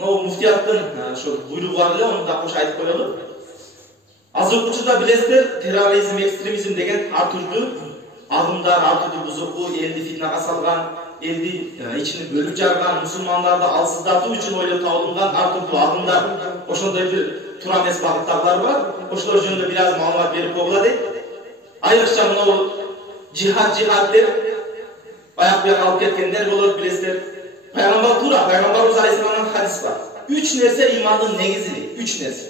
Могу муфтияттын ошо буйругу бар эле, аны да кош айтып коелу. Азыркы учурда билесиздер, терроризм, экстремизм деген ар түрдүү агымдар, ар түрдүү бузуку, элди фитнага салган, элди ичини бөлүп жарган, мусулмандарды алсыздатуу үчүн ойлоп табылган ар түрдүү агымдар, ошондой бир туура эмес багыттагылар бар. Ошолор жөнүндө бир аз маалымат берип койгула дейт. Айрыкча мына жихад деп аяк буяка алып кеткендер болот, билесиздер. Пайгамбарыбыз алейхиссаламдын хадис бар. 3 нерсе имандын негизи, 3 нерсе.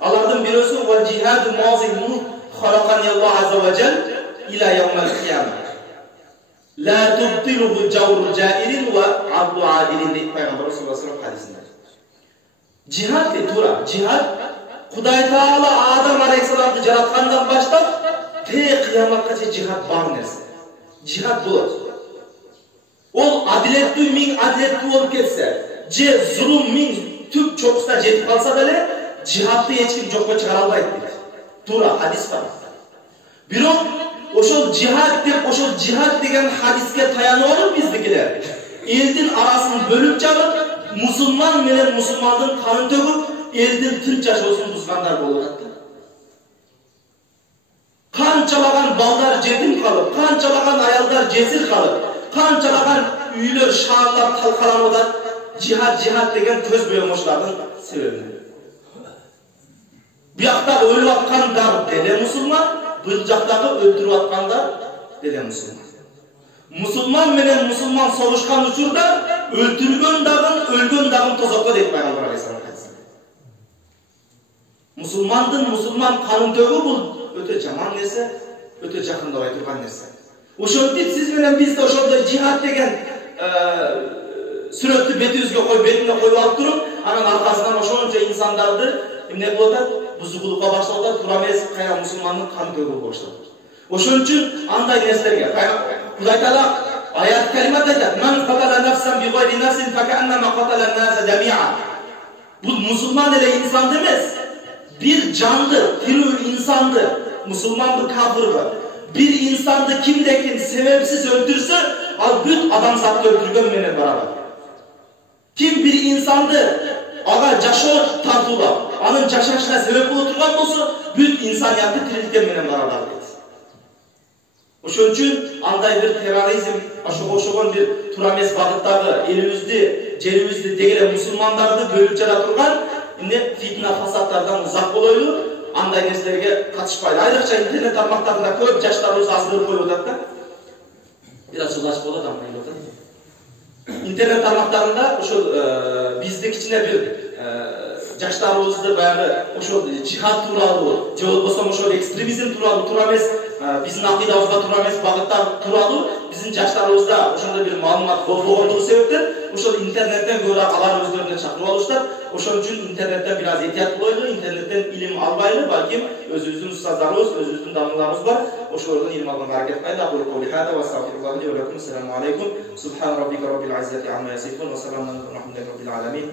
Алардын бирөөсү вал жихаду муазиму халакани Аллах азza ва жал иля яумал кияма. Ла тубтилу жауру жаирин ва абду адилин дейт Пайгамбар саллаллаху алейхи ва саллям хадисинде. Жихад де тура, жихад Кудай Таала Адам алейхиссаламды жараткандан баштап те кыяматка чейин жихад бар нерсе. Жихад болот. Ол адилеттүү миң адилеттүү болуп кетсе, же зулум миң түп чокусуна жетип калса деле, жихадты эч ким жокко чыгара албайт дейт. Туура хадис бар. Бирок ошол жихад деп, ошол жихад деген хадиске таянып алып биздикилер элдин арасын бөлүп жарып, мусулман менен мусулмандын канын төгүп, элдин тынч жашоосун бузгандар болуп атты. Канчалаган балдар жетим калып, канчалаган аялдар жесир калып, канчалаган үйлөр шаарлар талкаланып атат. Жихад деген көз боемошулардын себебинен. Бияктагы өлүп аткандар деле мусулман, бул жактагы өлтүрүп аткандар деле мусулман. Мусулман менен мусулман согушкан учурда өлтүргөн дагы, өлгөн дагы тозокко дейт Пайгамбар алейхиссалам. Мусулман канын төгүү бул өтө жаман нерсе, өтө жакындабай турган нерсе. Ошондук сиз менен биз да ошондой жихад деген сүрөттү бетибизге коюп, бетине коюп алып туруп, анан аркасынан ошончо инсандарды эмне болуп атат? Бузукулукка баштап атат, туура эмес, кайра мусулмандын канын төгүүгө баштап. Ошон үчүн андай нерселерге Кудай Таала аят калимада айтат: "Ман катала нафсан би гайри нафсин факаннама катала наса жамиа." Бул мусулман эле инсанды эмес, bir canlı, tирүү insandı, musulmandı, kafirdi. Bir insandı kimdekin sebepsiz öldürse, al büt adam sattı öldürgön menen beraber. Kim bir insandı, aga jaşoo tartula, anın jaşashına sebep bolup turgan bolsa, büt insaniyatты тирилткен menen beraber deydi. Ошон үчүн андай bir terrorizm, ошого окшогон bir туура эмес багыттагы элибизди, жерибизди дегеле мусулмандарды бөлүп жара турган fitna fasatlardan uzak болойлу, андай нерселерге катышпайлы. Айрыкча интернет тармактарында көп жаштарыбыз азгырып коюп атат да. Biraz ulaş болот аман болот. Интернет тармактарында ошол бизди кичине бир жаштарыбызды баягы ошол жихад тууралуу, же болбосо ошол экстремизм тууралуу, туура эмес, биздин акыйдабызга туура эмес багыттар тууралуу биздин жаштарыбызда ошондой бир маалымат болбогондугу себептен ошол интернеттен көрө алар өздөрүнө чакырып алышат. Ошон үчүн интернеттен бир аз этият болойлу, интернеттен илим албайлы, балким өзүбүздүн устаздарыбыз, өзүбүздүн дамырларыбыз бар. Ошолордон илим алганга аракет кылайлы. Акулу каули хада ва астагфируллах ли ва лакум. Ассаламу алейкум. Субхан раббика раббил иzzati амма ясифун ва саламун алейкум ва рахматуллахи раббил аламин.